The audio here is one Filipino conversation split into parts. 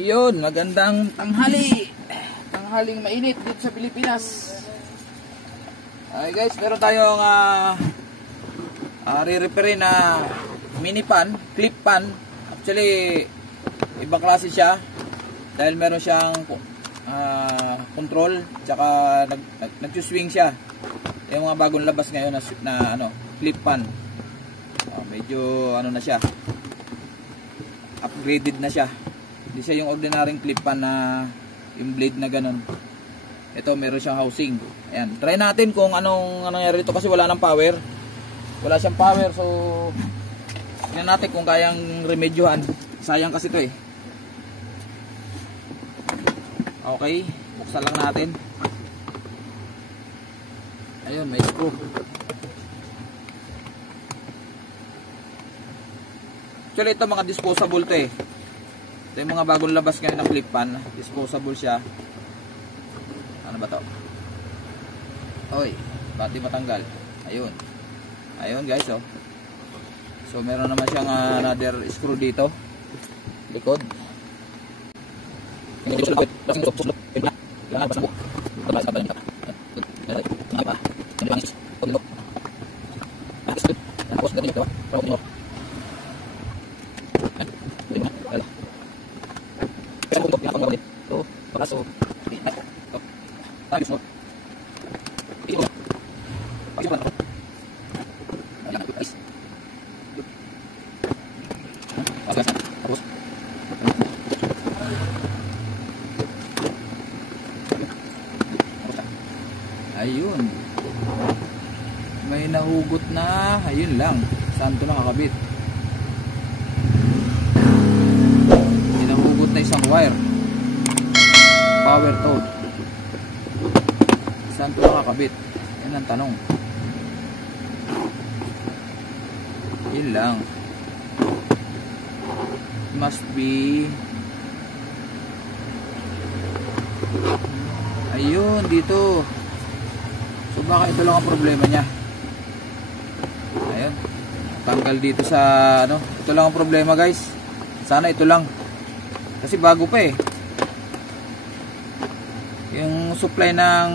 Iyon, magandang tanghali. Tanghaling mainit dito sa Pilipinas. Ay guys, meron tayong re-repair na mini pan, clip pan. Actually, ibang klase siya dahil meron siyang control, tsaka nag-swing siya. Yung mga bagong labas ngayon na clip pan. Medyo na siya. Upgraded na siya. Hindi siya yung ordinaryong clip pan na yung blade na ganun. Ito meron siyang housing. Ayan, try natin kung anong nangyari dito kasi wala nang power. Wala siyang power, so tingnan natin kung kayang remedyohan. Sayang kasi ito eh. Okay, buksan lang natin. Ayun, may screw. Actually ito mga disposable to eh. Ito yung mga bagong labas ngayon ng clip pan. Disposable siya. Ano ba to? Oy, pati matanggal. Ayun. Ayun guys, oh. So meron naman siyang another screw dito. Likod. Hindi ko lapit. Lasing ito. Kailangan pa sa buo. Tabas ka ba nito? Ano pa? Ano pa? Ano pa? Tapos ganito ito. Para ko ayun, may nahugot na. Ayun lang, saan ito nakakabit? May nahugot na isang wire, power toad. Saan ito nakakabit? Yan ang tanong. Yun lang, must be ayun dito. So baka ito lang ang problema niya. Ayun, tanggal dito sa ito lang ang problema guys. Sana ito lang, kasi bago pa eh. Yung supply ng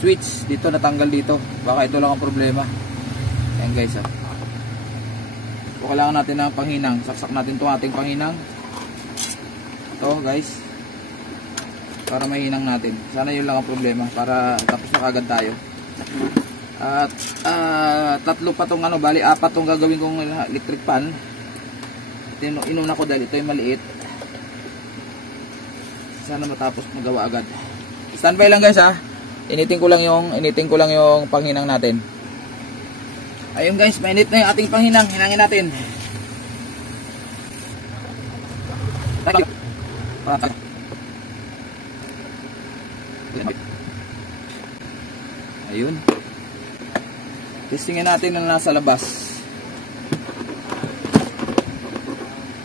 switch dito natanggal dito. Baka ito lang ang problema. Ayan guys, oh. So kailangan natin ng panghinang. Saksak natin itong ating panghinang. Ito guys, para mahinang natin. Sana yun lang ang problema, para tapos na kagad tayo. At tatlo pa tong bali apat tong gagawin kong electric pan. Ito inuna ko dahil ito yung maliit. Sana matapos magawa agad. Standby lang guys ha. Initin ko lang yung panghinang natin. Ayun guys, mainit na yung ating panghinang. Hinangin natin. Ayun. Testingin natin na nasa labas.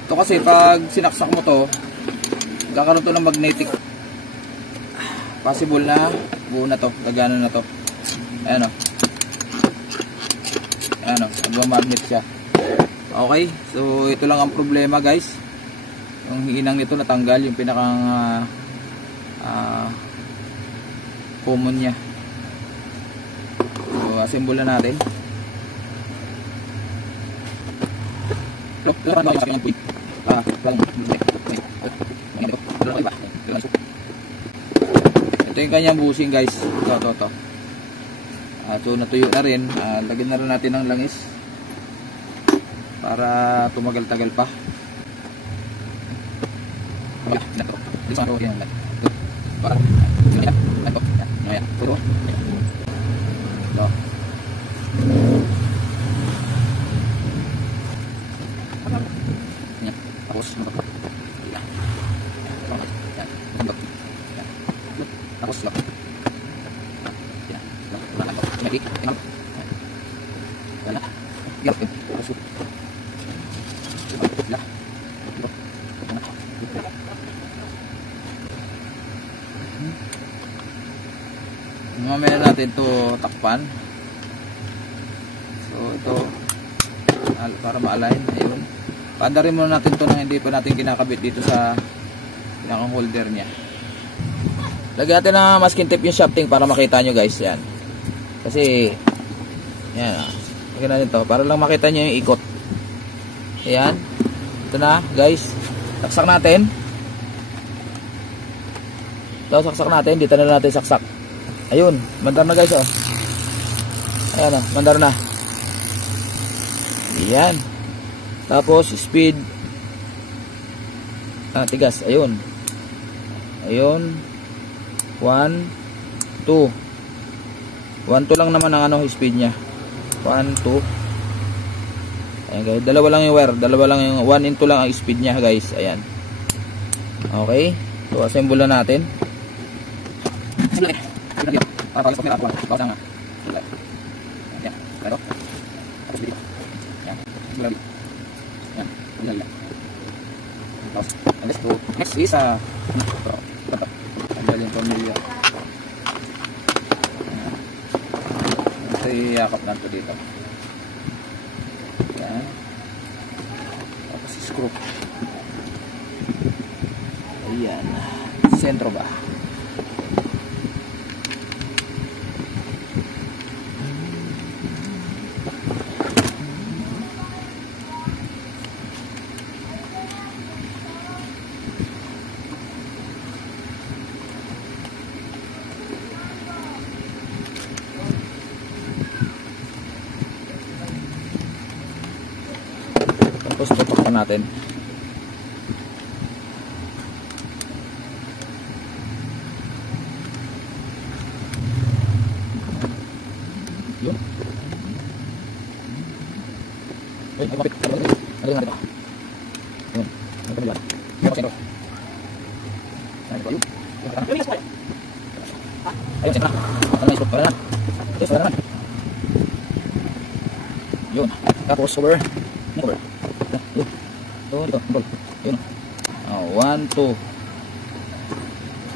Ito kasi pag sinaksak mo to, kakaroon to ng magnetic. Possible na buo na to, gagana na to. Ayan o. Ayan o, nagmamagnet siya. Okay, so ito lang ang problema guys. Yung hinang nito natanggal, yung pinakang common niya. So assemble na natin. Ito yung kanyang bushing guys. Ito. So natuyo na rin. Lagyan na rin natin ng langis para tumagal-tagal pa. Mamaya natin ito takpan. So ito para ma-align. Ayun. Paandarin muna natin to na hindi pa natin kinakabit dito sa pinakang holder niya. Lagyan natin na masking tape yung shafting para makita nyo guys. Yan. Kasi yan. Lagyan natin to para lang makita nyo yung ikot. Ayan. Ito na guys. Saksak natin. Ito saksak natin. Dito na natin saksak. Ayun. Mandar na guys oh. Ayan oh. Mandar na. Ayan. Tapos speed. Tigas. Ayun. Ayun. 1, 2. 1, 2 lang naman ang ano speed niya. 1, 2. Ayan guys. Dalawa lang yung wire. Dalawa lang yung 1 into lang ang speed niya guys. Ayan. Okay. So assemble na natin. Next is tanggal yung pamilya. Ito iyakap lang ito dito. Yan. Tapos screw. Ayan. Sentro ba? Tapos tutok na natin. Yun. Ay, kapit. Alin natin pa. Yun. Ang kanila. Yung sentro. Ayun. Ayun, sentro na. Ano na, isip. Para na. Yes, para na. Yun. Tapos over. Over. Dito. Yun. 1, 2.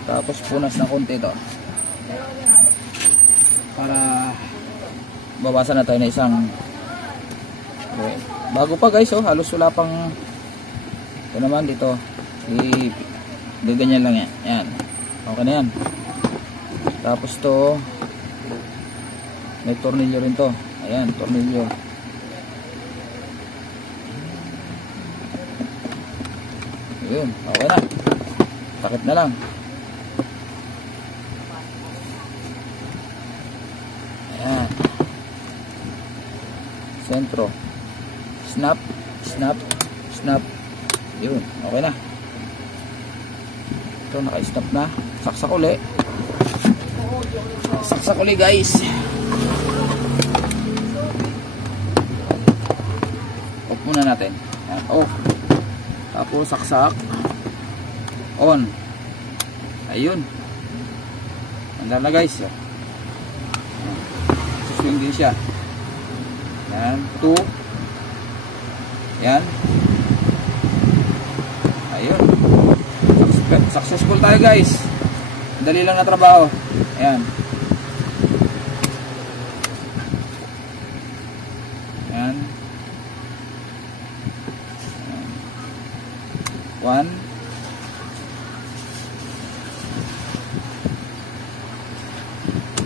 Tapos punas ng konti ito. Para bawasan na tayo na isang. Okay. Bago pa guys, oh, halos wala pang ito naman dito. Gaganyan lang yan. Yan. Okay na yan. Tapos to may tornilyo rin to. Ayan, tornilyo. Yun, okay na. Takip na lang. Ayan. Sentro. Snap, snap, snap. Yun, okay na. Ito, naka-snap na. Saksak uli. Saksak uli guys. Off muna natin. Ayan, off. Tapos saksak. On. Ayun. Andar na guys. Suswing din siya. Yan. 2. Yan. Ayun. Successful tayo guys. Dali lang na trabaho. Ayan. Ayan. 1,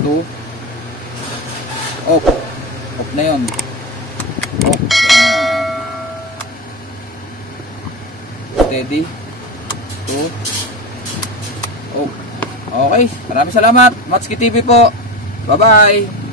2, off. Off na yun. Off. Steady. 2, off. Okay. Maraming salamat. Matsuki TV po. Bye bye.